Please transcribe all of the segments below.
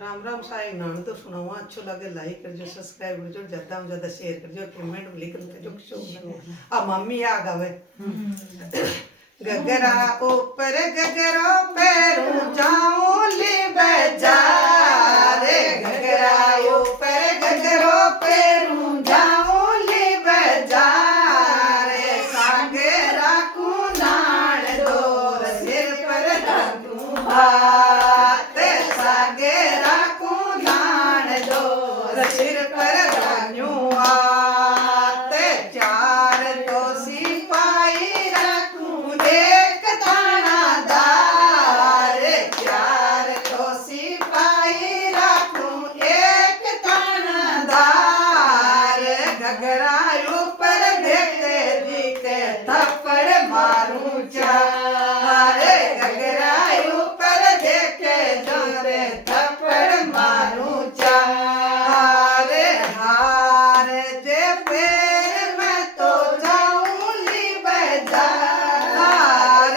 राम राम साई नान तो सुनाओ अच्छो लगे लाइक करजो सब्सक्राइब करजो ज्यादा से ज्यादा शेयर करजो कमेंट भी लिख करजो शो आ मम्मी आ गावे गगरा ऊपर गगरो पैरू जाऊं ली बाजार गगरा ऊपर गगरो पैरू जाऊं ली बाजार सागरा को नाड़ दो सिर पर रखूं हाथ सागरा को नाड़ दो सिर पर रखूं हाथ चार तो सिपाही रखूं एक थानादार चार तो सिपाही रखूं एक थानादार गगरा ऊपर देखते दिखे थप्पड़ मारूं चार गगरा ऊपर देखे जोरे थप्पड़ मारूं चार हार जे पैर में तो जाऊंगी बाजार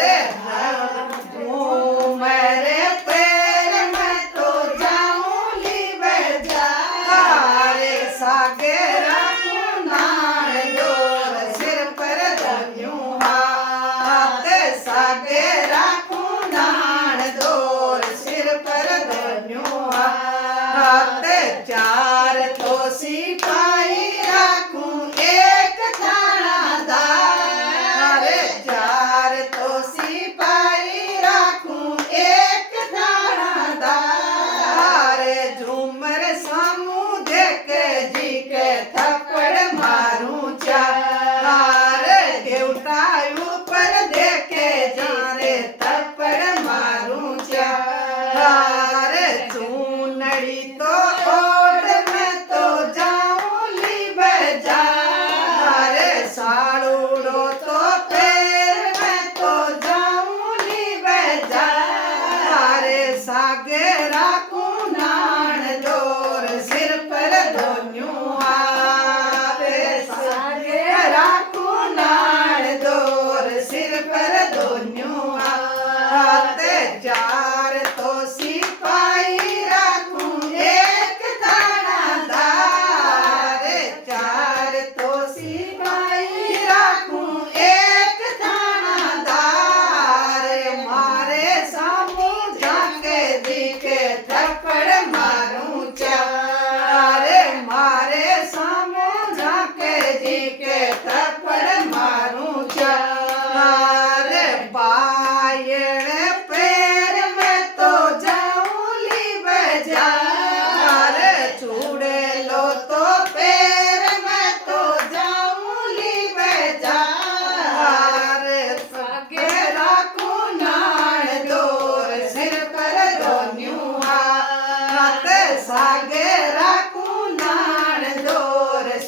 मेरे पैर में तो जाऊंगी बाजार सागरा को नाड़ दो सिर पर धन्यूं हाथ सागरा को नाड़ दो सिर पर धन्यूं हाथ चार तो सिपाही रखूं एक थानादार चार तो सिपाही रखूं एक थानादार झूमर सामू देखे जी के थप्पड़ मारूं चार देवता ऊपर देखे जारे थप्पड़ मारूं चार चूनड़ी तो ओढ़ में तो जाऊंगी बाजार साड़ूड़ो तो पैर में तो जाऊंगी बाजार सागरा को नाड़ दोर सिर पर धोन्यूं हाथ सागरा को नाड़ दोर सिर पर धोन्यूं हाथ चार तो सिपाही रखूं एक थानादार चार तो सिपाही रखूं एक थानादार मारे सामू जाके दिखे थप्पड़ मारूं चार मारे सामू जाके दिखे थप्पड़ मारूं चार पायड़ पैर में तो जाऊंगी बाजार चूड़े लो तो पैर में तो जाऊंगी बाजार सागरा को नाड़ दो सिर पर धोन्यूं हाथ सागरा को नाड़ दो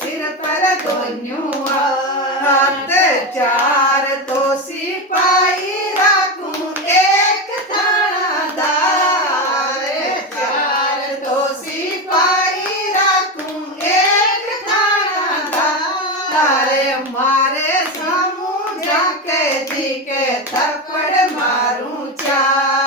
सिर पर धोन्यूं हाथ चार तो सिपाही रखूं एक थानादार चार तो सिपाही रखूं एक थानादार मारे सामू जाके दिखे थप्पड़ मारूं चार